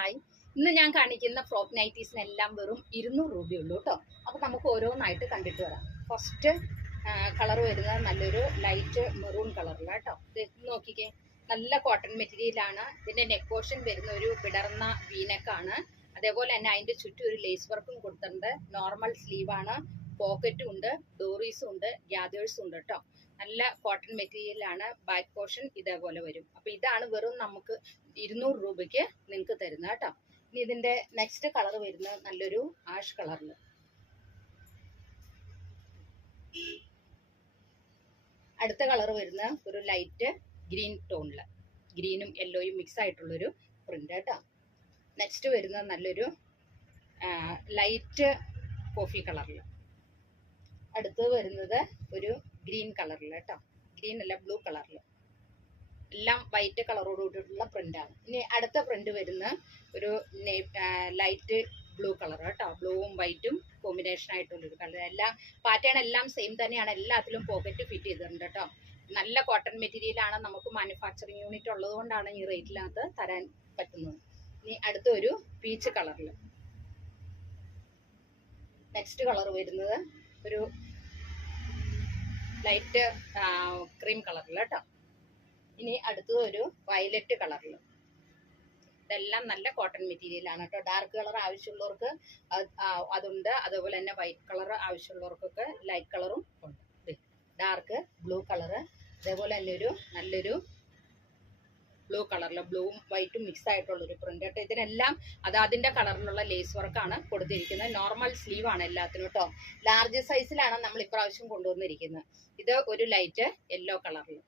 Hi, ഇന്ന് ഞാൻ കാണിക്കുന്ന ഫ്രോക്ക് നൈറ്റീസിനെല്ലാം വെറും 200 രൂപയുള്ളൂ കേട്ടോ. അപ്പോൾ നമുക്ക് ഓരോന്നായിട്ട് കണ്ടിട്ട് വരാം. ഫസ്റ്റ് കളർ വരുന്നത് നല്ലൊരു ലൈറ്റ് മെറൂൺ കളറിലാണ് കേട്ടോ. ഇത് നോക്കിക്കേ, നല്ല കോട്ടൺ മെറ്റീരിയലാണ്. ഇതിൻ്റെ നെക്ക് പോർഷൻ വരുന്ന ഒരു വിടർന്ന വീനക്കാണ്. അതേപോലെ തന്നെ അതിൻ്റെ ചുറ്റും ഒരു ലേസ് വർക്കും കൊടുത്തിട്ടുണ്ട്. നോർമൽ സ്ലീവാണ്, പോക്കറ്റും ഉണ്ട്, ഡോറീസും ഉണ്ട്, ഗ്യാദേഴ്സും ഉണ്ട് കേട്ടോ. നല്ല കോട്ടൺ മെറ്റീരിയലാണ്. ബാക്ക് പോർഷൻ ഇതേപോലെ വരും. അപ്പോൾ ഇതാണ് വെറും നമുക്ക് 200 രൂപയ്ക്ക് നിങ്ങൾക്ക് തരുന്നത് കേട്ടോ. ഇനി ഇതിൻ്റെ നെക്സ്റ്റ് കളർ വരുന്നത് നല്ലൊരു ആഷ് കളറിൽ. അടുത്ത കളർ വരുന്ന ഒരു ലൈറ്റ് ഗ്രീൻ ടോണിൽ, ഗ്രീനും യെല്ലോയും മിക്സ് ആയിട്ടുള്ളൊരു പ്രിന്റ് കേട്ടോ. നെക്സ്റ്റ് വരുന്നത് നല്ലൊരു ലൈറ്റ് കോഫി കളറിൽ. അടുത്തത് വരുന്നത് ഒരു ഗ്രീൻ കളറിൽ കേട്ടോ. ഗ്രീൻ അല്ല, ബ്ലൂ കളറിൽ. എല്ലാം വൈറ്റ് കളറോട് കൂടിയിട്ടുള്ള പ്രിന്റാണ്. ഇനി അടുത്ത പ്രിന്റ് വരുന്ന ഒരു ലൈറ്റ് ബ്ലൂ കളർ കേട്ടോ. ബ്ലൂവും വൈറ്റും കോമ്പിനേഷൻ ആയിട്ടുള്ളൊരു കളർ. എല്ലാം പാറ്റേൺ എല്ലാം സെയിം തന്നെയാണ്. എല്ലാത്തിലും പോക്കറ്റ് ഫിറ്റ് ചെയ്തിട്ടുണ്ട് കേട്ടോ. നല്ല കോട്ടൺ മെറ്റീരിയലാണ്. നമുക്ക് മാനുഫാക്ചറിങ് യൂണിറ്റ് ഉള്ളത് കൊണ്ടാണ് ഈ റേറ്റിനകത്ത് തരാൻ പറ്റുന്നത്. ഇനി അടുത്ത ഒരു പീച്ച് കളറിൽ. നെക്സ്റ്റ് കളർ വരുന്നത് ഒരു ലൈറ്റ് ക്രീം കളറിൽ കേട്ടോ. ഇനി അടുത്തത് ഒരു വയലറ്റ് കളറിൽ. ഇതെല്ലാം നല്ല കോട്ടൺ മെറ്റീരിയലാണ് കേട്ടോ. ഡാർക്ക് കളർ ആവശ്യമുള്ളവർക്ക് അതുണ്ട്. അതുപോലെ തന്നെ വൈറ്റ് കളർ ആവശ്യമുള്ളവർക്കൊക്കെ ലൈറ്റ് കളറും ഉണ്ട്. ഡാർക്ക് ബ്ലൂ കളറ്, അതേപോലെ തന്നെ ഒരു നല്ലൊരു ബ്ലൂ കളറിൽ ബ്ലൂവും വൈറ്റും മിക്സ് ആയിട്ടുള്ളൊരു പ്രിന്റ് കേട്ടോ. ഇതിനെല്ലാം അതിൻ്റെ കളറിലുള്ള ലേസ് വർക്കാണ് കൊടുത്തിരിക്കുന്നത്. നോർമൽ സ്ലീവ് ആണ് എല്ലാത്തിനും കേട്ടോ. ലാർജ് സൈസിലാണ് നമ്മൾ ഇപ്രാവശ്യം കൊണ്ടുവന്നിരിക്കുന്നത്. ഇത് ഒരു ലൈറ്റ് യെല്ലോ കളറിൽ.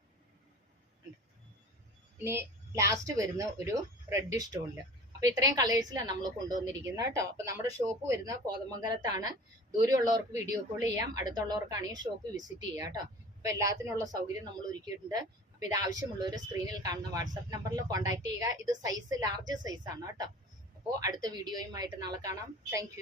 ഇനി ലാസ്റ്റ് വരുന്ന ഒരു റെഡിഷ് ടോണിൽ. അപ്പോൾ ഇത്രയും കളേഴ്സിലാണ് നമ്മൾ കൊണ്ടുവന്നിരിക്കുന്നത് കേട്ടോ. അപ്പോൾ നമ്മുടെ ഷോപ്പ് വരുന്നത് കോതമംഗലത്താണ്. ദൂരെയുള്ളവർക്ക് വീഡിയോ കോൾ ചെയ്യാം, അടുത്തുള്ളവർക്കാണെങ്കിൽ ഷോപ്പ് വിസിറ്റ് ചെയ്യാം കേട്ടോ. അപ്പോൾ എല്ലാത്തിനുള്ള സൗകര്യം നമ്മൾ ഒരുക്കിയിട്ടുണ്ട്. അപ്പോൾ ഇത് ആവശ്യമുള്ളവർ സ്ക്രീനിൽ കാണുന്ന വാട്സാപ്പ് നമ്പറിൽ കോൺടാക്ട് ചെയ്യുക. ഇത് സൈസ് ലാർജ് സൈസാണ് കേട്ടോ. അപ്പോൾ അടുത്ത വീഡിയോയുമായിട്ട് നാളെ കാണാം. താങ്ക്